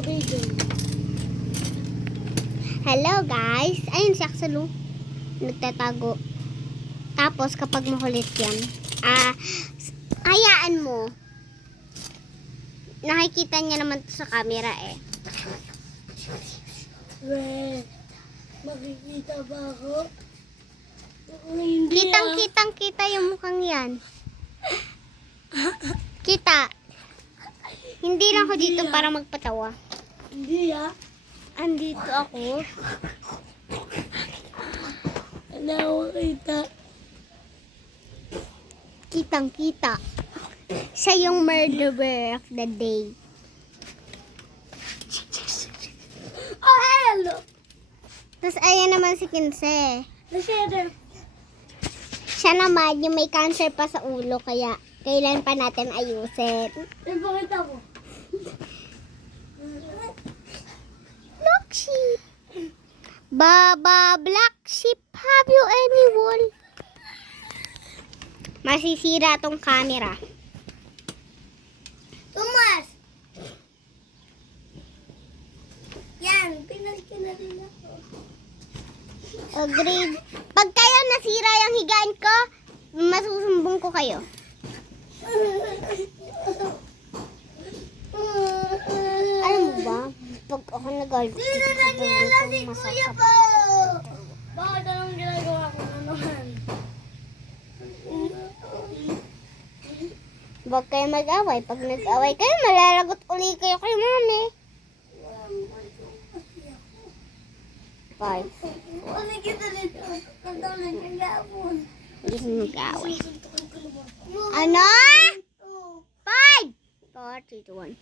video. Hello guys. Ayun si Axel. Nagtatago. Tapos kapag makulit yan, hayaan mo. Nakikita niya naman to sa camera eh. Makikita ba ako? Hindi Kita yung mukhang yan. Kita. Hindi lang ako dito para magpatawa. Hindi Andito ako. Ano kita? Kita. Siya yung murderer of the day. Oh, hello! Tapos ayan naman si Kinse. Shader. Siya naman yung may cancer pa sa ulo kaya kailan pa natin ayusin. Ipakita mo. Black sheep. Baba, black sheep, have you any wool? Masisira tong camera. Tomas! Yan, pinalikin na rin ako. Agreed. Pag kayo nasira yung higaan ko, masusumbong ko kayo. Alam mo ba? Pag ako nagalit, po! Bakit anong ginagawa ko na naman? Huwag kayo mag-away. Pag nag-away kayo, malalagot uli kayo kay mami. 5. Ano kita dito? Katulad ng gapon. Hindi sila mag-away. Ano? 5! 4, 3, 2, 1.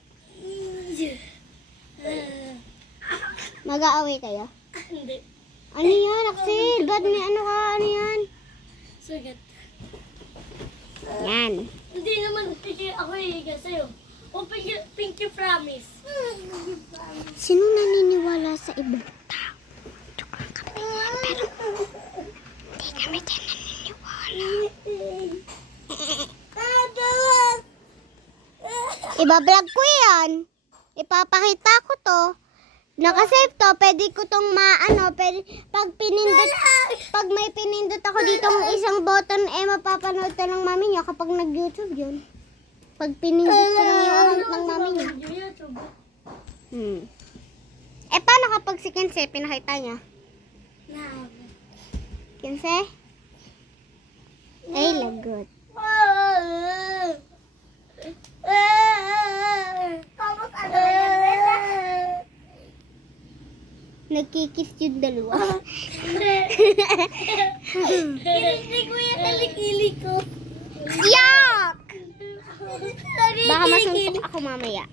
Mag-aaway kayo? Hindi. Ano yan, Axel? Ba't may ano ka? Ano yan? Sugat. Yan. Hindi naman ako hihiga sa'yo. O pinky promise. Sino naniniwala sa ibang tao? Joke lang kami yan, pero hindi kami din naniniwala. Ibablog ko yan. Ipapakita ko to. Nakasave to. Pwede ko tong pwede, pag may pinindot ako ditong isang button, mapapanood to ng mami niya kapag nag-YouTube yun. Pag pinindot ko lang yung account ng mami niya. Paano kapag si Kinse, pinakita niya? Kinse? Ay, lagot. Tapos ano yan? Nagkikis yung dalawa. Kinindi ko yung kalikili ko. Yuck! Baka masuntok ako mamaya.